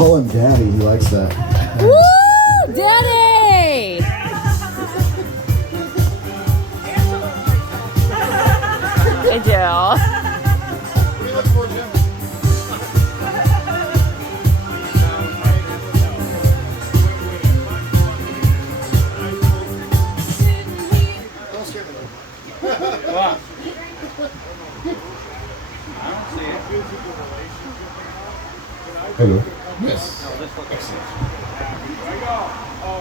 Call him Daddy. He likes that. Woo! Daddy! Hey, Joe. Hello. Yes.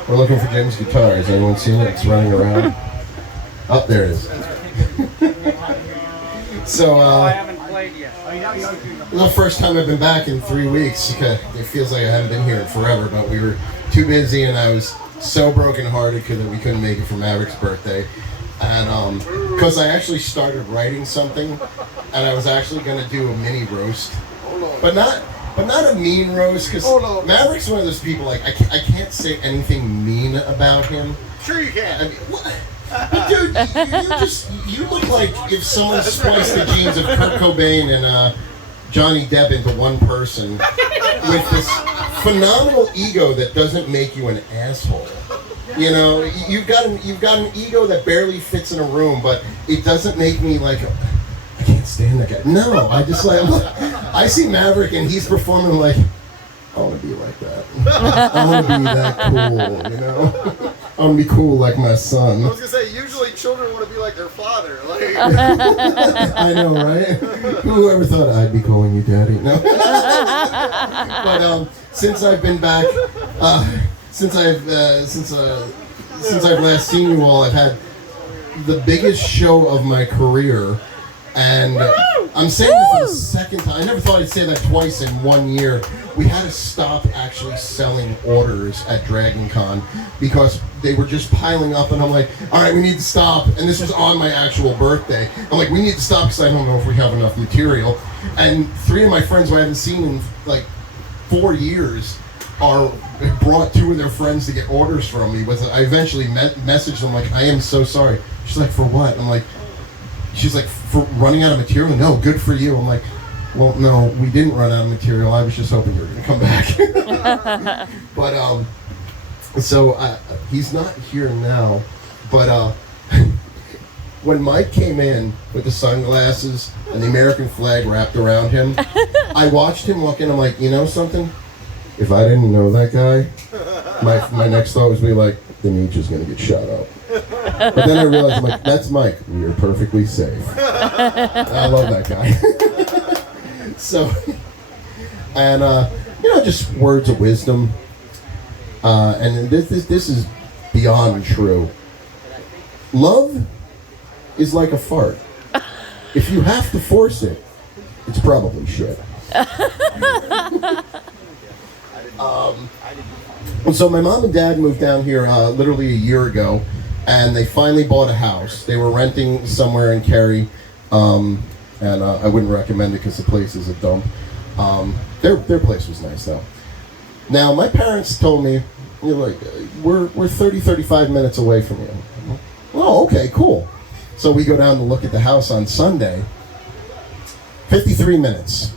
We're looking for Jim's guitar. Has anyone seen it? It's running around. Oh, there it is. So, I haven't played yet. the first time I've been back in 3 weeks. It feels like I haven't been here in forever, but we were too busy and I was so brokenhearted because we couldn't make it for Mavric's birthday. And because I actually started writing something, and I was actually going to do a mini roast, but not a mean roast, because Mavric's one of those people, like, I can't say anything mean about him. Sure you can. I mean, what? But dude, you look like if someone spliced the genes of Kurt Cobain and Johnny Depp into one person with this phenomenal ego that doesn't make you an asshole. You know, you've got an ego that barely fits in a room, but it doesn't make me like, I can't stand that guy. No, I just like, I see Mavric and he's performing like, I want to be like that. I want to be that cool, you know? I want to be cool like my son. I was going to say, usually children want to be like their father. Like. I know, right? Whoever thought I'd be calling you daddy? No. But since I've been back, since I've last seen you all, I've had the biggest show of my career, and I'm saying it for the second time. I never thought I'd say that twice in 1 year. We had to stop actually selling orders at Dragon Con because they were just piling up, and I'm like, all right, we need to stop. And this was on my actual birthday. I'm like, we need to stop because I don't know if we have enough material. And 3 of my friends who I haven't seen in like 4 years brought 2 of their friends to get orders from me. I eventually messaged them like, I am so sorry. She's like, for what? I'm like, she's like, for running out of material? No, good for you. I'm like, well, no, we didn't run out of material. I was just hoping you were going to come back. But, so he's not here now. But when Mike came in with the sunglasses and the American flag wrapped around him, I watched him walk in. I'm like, you know something? If I didn't know that guy, my next thought was be like, the Nietzsche's going to get shot up. But then I realized, I'm like, that's Mike. You're perfectly safe. I love that guy. So, and just words of wisdom. And this is beyond true. Love is like a fart. If you have to force it, it's probably shit. So my mom and dad moved down here literally a year ago, and they finally bought a house. They were renting somewhere in Cary, and I wouldn't recommend it because the place is a dump. Their place was nice though. Now my parents told me, like, we're 35 minutes away from you. Oh, okay, cool. So we go down to look at the house on Sunday. 53 minutes,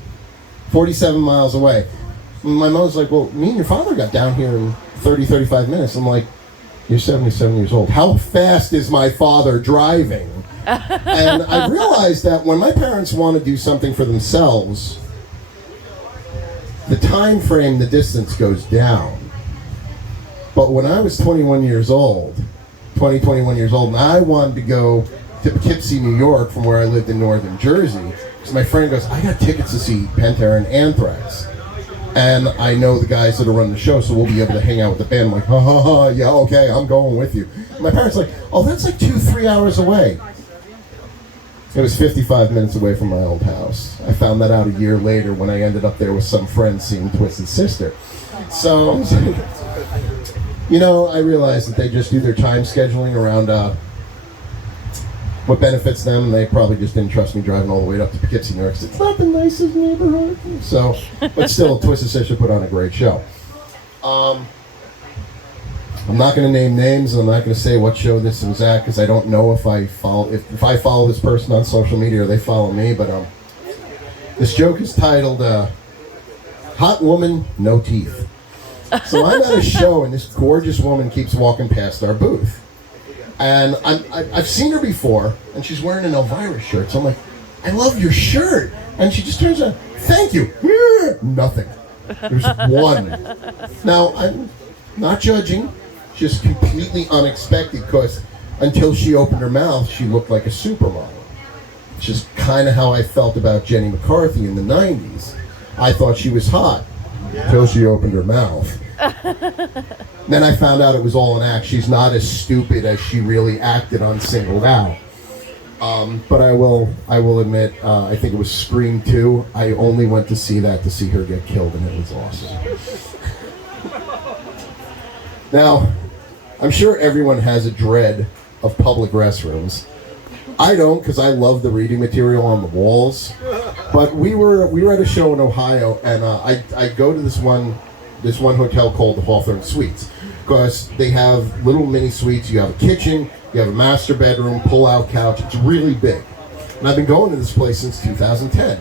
47 miles away. My mom's like, well, me and your father got down here in 35 minutes. I'm like, you're 77 years old. How fast is my father driving? And I realized that when my parents want to do something for themselves, the time frame, the distance goes down. But when I was 21 years old, and I wanted to go to Poughkeepsie, New York, from where I lived in northern Jersey, because my friend goes, I got tickets to see Pantera and Anthrax. And I know the guys that are running the show, so we'll be able to hang out with the band. I'm like, ha ha ha, yeah, okay, I'm going with you. My parents are like, oh, that's like 2-3 hours away. It was 55 minutes away from my old house. I found that out a year later when I ended up there with some friends seeing Twisted Sister. So, I realized that they just do their time scheduling around what benefits them, and they probably just didn't trust me driving all the way up to Poughkeepsie, New York. It's not the nicest neighborhood. So, but still, Twisted Sister put on a great show. I'm not going to name names, and I'm not going to say what show this was at, because I don't know if I follow this person on social media or they follow me, but this joke is titled, Hot woman, no teeth. So I'm at a show, and this gorgeous woman keeps walking past our booth. And I've seen her before, and she's wearing an Elvira shirt. So I'm like, I love your shirt. And she just turns around, thank you. Nothing. There's one. Now, I'm not judging, just completely unexpected, because until she opened her mouth, she looked like a supermodel. It's just kind of how I felt about Jenny McCarthy in the 90s. I thought she was hot until she opened her mouth. Then I found out it was all an act. She's not as stupid as she really acted on Singled Out. But I will admit, I think it was Scream 2. I only went to see that to see her get killed, and it was awesome. Now, I'm sure everyone has a dread of public restrooms. I don't, because I love the reading material on the walls. But we were at a show in Ohio, and I go to this one hotel called the Hawthorne Suites, because they have little mini suites. You have a kitchen, you have a master bedroom, pull-out couch. It's really big. And I've been going to this place since 2010.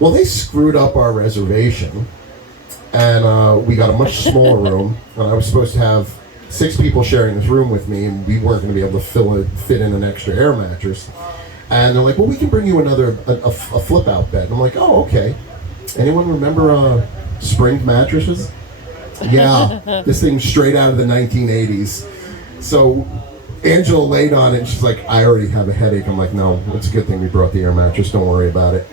Well, they screwed up our reservation, and we got a much smaller room, and I was supposed to have 6 people sharing this room with me, and we weren't going to be able to fit in an extra air mattress. And they're like, well, we can bring you a flip-out bed. And I'm like, oh, okay. Anyone remember spring mattresses? Yeah, this thing's straight out of the 1980s. So Angela laid on it, and she's like, I already have a headache. I'm like, no, it's a good thing we brought the air mattress. Don't worry about it.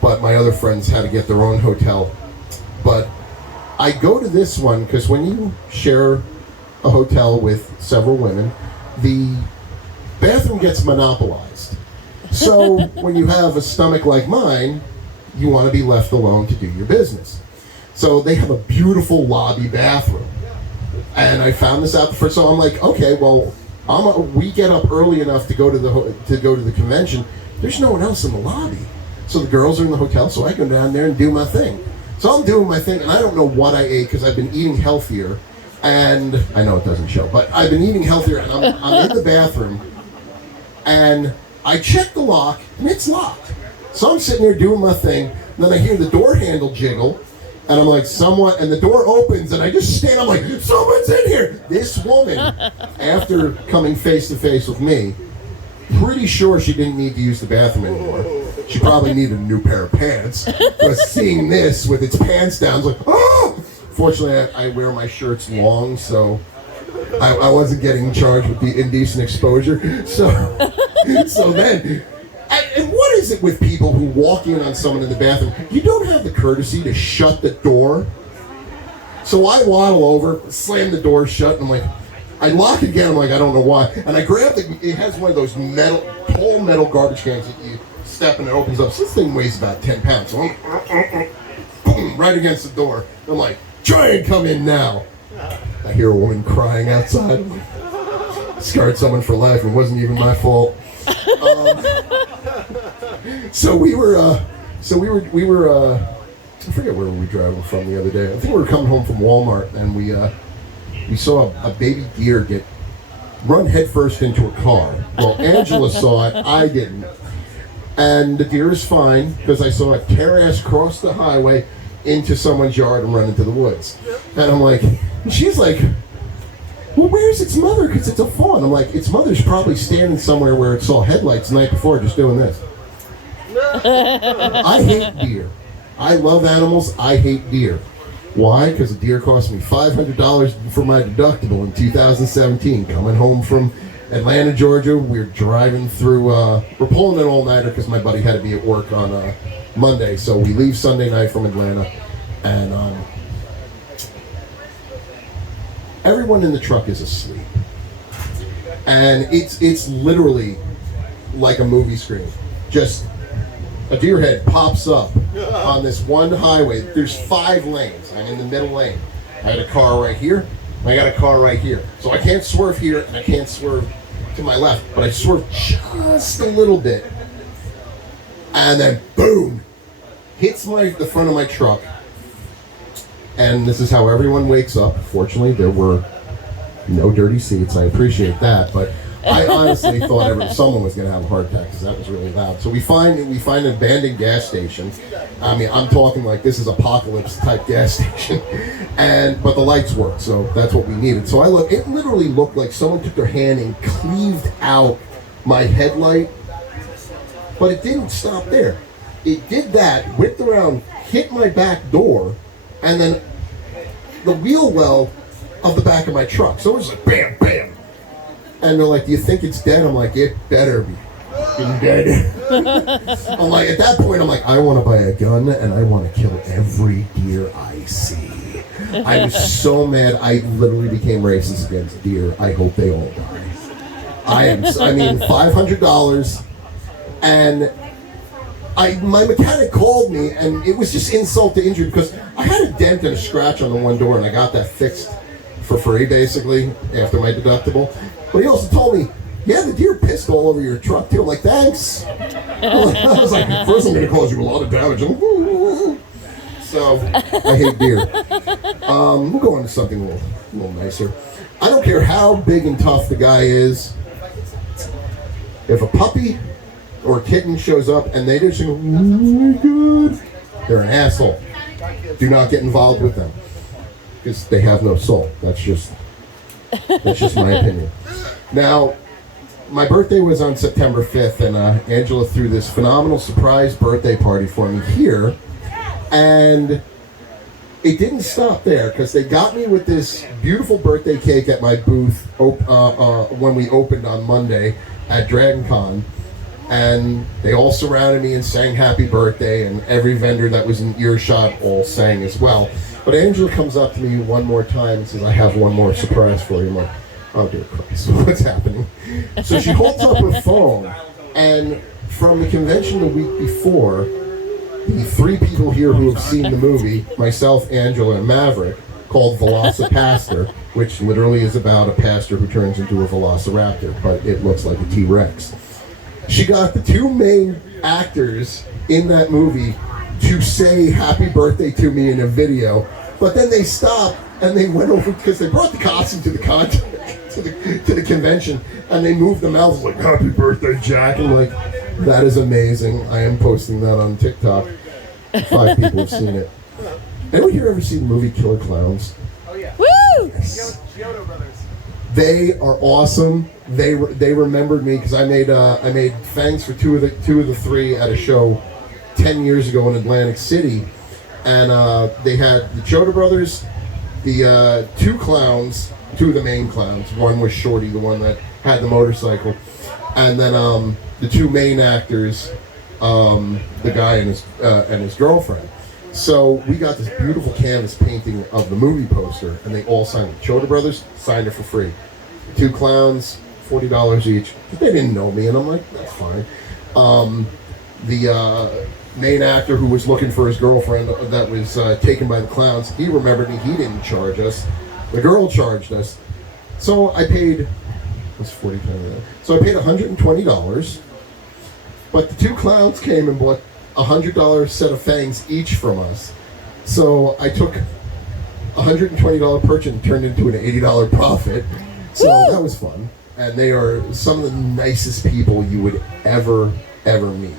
But my other friends had to get their own hotel. But I go to this one because when you share a hotel with several women, the bathroom gets monopolized. So when you have a stomach like mine, you want to be left alone to do your business. So they have a beautiful lobby bathroom. And I found this out before, so I'm like, okay, well, we get up early enough to go to the convention. There's no one else in the lobby. So the girls are in the hotel, so I go down there and do my thing. So I'm doing my thing, and I don't know what I ate because I've been eating healthier. And I know it doesn't show, but I've been eating healthier, and I'm in the bathroom, and I check the lock, and it's locked. So I'm sitting there doing my thing, and then I hear the door handle jiggle, and I'm like, and the door opens, and I just stand, I'm like, someone's in here! This woman, after coming face to face with me, pretty sure she didn't need to use the bathroom anymore. She probably needed a new pair of pants, but seeing this with its pants down, I was like, oh! Fortunately, I wear my shirts long, so I wasn't getting charged with the indecent exposure. So then, and what is it with people who walk in on someone in the bathroom? You don't have the courtesy to shut the door. So I waddle over, slam the door shut, and I'm like, I lock it again. I'm like, I don't know why. And I grab it has one of those tall metal garbage cans that you step and it opens up. So this thing weighs about 10 pounds. So I'm boom, right against the door. I'm like, try and come in now. I hear a woman crying outside. Scarred someone for life. It wasn't even my fault. So we were. I forget where we were driving from the other day. I think we were coming home from Walmart, and we saw a baby deer get run headfirst into a car. Well, Angela saw it. I didn't. And the deer is fine because I saw it tear ass across the highway into someone's yard and run into the woods. And I'm like, she's like, well, where's its mother? Because it's a fawn. I'm like, its mother's probably standing somewhere where it saw headlights the night before just doing this. I hate deer. I love animals. I hate deer. Why? Because a deer cost me $500 for my deductible in 2017. Coming home from Atlanta, Georgia, we're driving through, we're pulling an all-nighter because my buddy had to be at work on Monday. So we leave Sunday night from Atlanta, and everyone in the truck is asleep. And it's literally like a movie screen. Just a deer head pops up on this one highway. There's 5 lanes. I'm in the middle lane. I got a car right here, and I got a car right here. So I can't swerve here, and I can't swerve to my left, but I swerve just a little bit. And then, boom, hits the front of my truck. And this is how everyone wakes up. Fortunately, there were no dirty seats. I appreciate that. But I honestly thought someone was going to have a heart attack because that was really loud. So we find an abandoned gas station. I mean, I'm talking like this is apocalypse type gas station, but the lights work, so that's what we needed. So I look. It literally looked like someone took their hand and cleaved out my headlight, but it didn't stop there. It did that, whipped around, hit my back door, and then the wheel well of the back of my truck. So it was like bam, bam. And they're like, do you think it's dead? I'm like, it better be dead. I'm like, at that point, I'm like, I want to buy a gun and I want to kill every deer I see. I was so mad, I literally became racist against deer. I hope they all die. I mean, $500, and my mechanic called me, and it was just insult to injury because I had a dent and a scratch on the one door, and I got that fixed for free, basically, after my deductible. But he also told me, yeah, the deer pissed all over your truck, too. I'm like, thanks. I was like, first I'm going to cause you a lot of damage. So, I hate deer. We'll go on to something a little nicer. I don't care how big and tough the guy is. If a puppy or a kitten shows up and they just go, oh my God, they're an asshole. Do not get involved with them because they have no soul. That's just my opinion. Now, my birthday was on September 5th, and Angela threw this phenomenal surprise birthday party for me here, and it didn't stop there because they got me with this beautiful birthday cake at my booth when we opened on Monday at Dragon Con, and they all surrounded me and sang happy birthday, and every vendor that was in earshot all sang as well. But Angela comes up to me one more time and says, I have one more surprise for you. I'm like, oh dear Christ, what's happening? So she holds up her phone, and from the convention the week before, the three people here who have seen the movie, myself, Angela, and Mavric, called Velocipastor, which literally is about a pastor who turns into a velociraptor, but it looks like a T-Rex. She got the two main actors in that movie to say happy birthday to me in a video, but then they stopped and they went over because they brought the costume to the to the convention, and they moved the mouths like happy birthday Jack, and like, that is amazing. I am posting that on TikTok. 5 people have seen it. Anyone here ever seen the movie Killer Clowns? Oh yeah. Woo! Yes. Giotto brothers. They are awesome. They remembered me because I made fangs for two of the three at a show 10 years ago in Atlantic City, and they had the Giotto brothers, the two clowns, two of the main clowns. One was Shorty, the one that had the motorcycle, and then the two main actors, the guy and his girlfriend. So we got this beautiful canvas painting of the movie poster, and they all signed it. Giotto brothers signed it for free. Two clowns, $40 each. They didn't know me, and I'm like, that's fine. The main actor who was looking for his girlfriend that was taken by the clowns, he remembered me. He didn't charge us. The girl charged us. So I paid, what's 40 times that? So I paid $120, but the two clowns came and bought $100 set of fangs each from us. So I took $120 purchase and turned into an $80 profit. So that was fun. And they are some of the nicest people you would ever meet.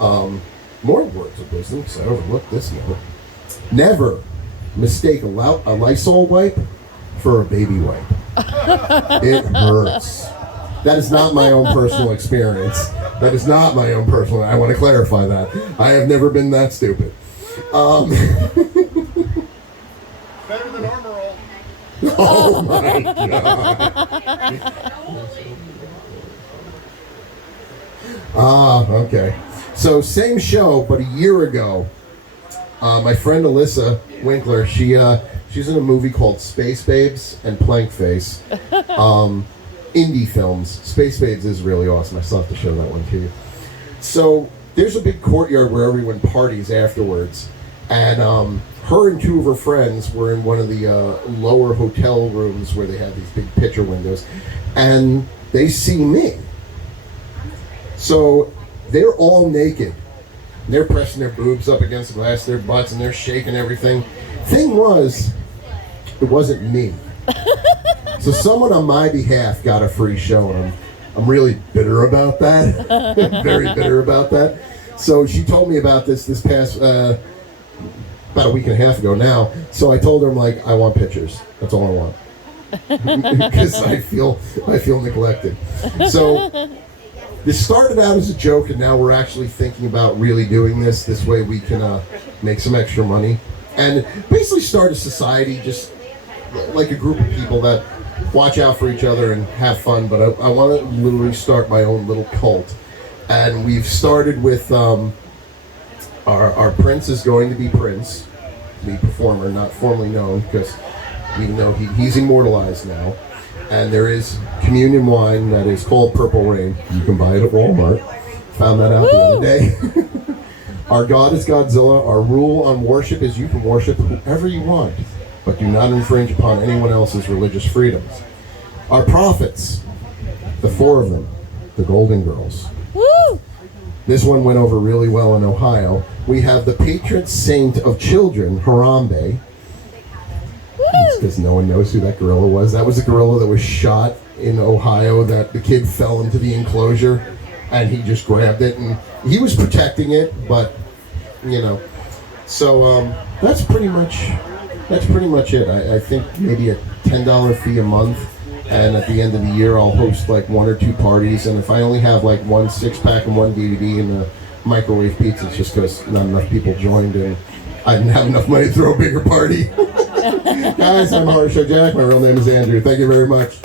More words of wisdom, because I overlooked this note. Never mistake a Lysol wipe for a baby wipe. It hurts. That is not my own personal experience. That is not my own personal. I want to clarify that. I have never been that stupid. Better than Armor All. Oh my God. Okay. So same show, but a year ago, my friend Alyssa Winkler, she's in a movie called Space Babes and Plank Face. Indie films. Space Babes is really awesome. I still have to show that one to you. So there's a big courtyard where everyone parties afterwards, and her and two of her friends were in one of the lower hotel rooms where they have these big picture windows, and they see me. So they're all naked. They're pressing their boobs up against the glass, their butts, and they're shaking everything. Thing was, it wasn't me. So someone on my behalf got a free show, and I'm really bitter about that. Very bitter about that. So she told me about this past about a week and a half ago now. So I told her, I'm like, I want pictures. That's all I want. Because I feel neglected. So this started out as a joke, and now we're actually thinking about really doing this. This way we can make some extra money and basically start a society, just like a group of people that watch out for each other and have fun. But I want to literally start my own little cult. And we've started with our Prince is going to be Prince, the performer, not formally known, because even though he's immortalized now. And there is communion wine that is called Purple Rain. You can buy it at Walmart. Found that out the other day. Our God is Godzilla. Our rule on worship is you can worship whoever you want, but do not infringe upon anyone else's religious freedoms. Our prophets, the 4 of them, the Golden Girls. Woo! This one went over really well in Ohio. We have the patron saint of children, Harambe. Because no one knows who that gorilla was. That was a gorilla that was shot in Ohio, that the kid fell into the enclosure and he just grabbed it, and he was protecting it, but you know. So that's pretty much it. I think maybe a $10 fee a month, and at the end of the year I'll host like 1 or 2 parties, and if I only have like 1 6-pack and 1 DVD and a microwave pizza, it's just because not enough people joined and I didn't have enough money to throw a bigger party. Guys, I'm Harsha Jack. My real name is Andrew. Thank you very much.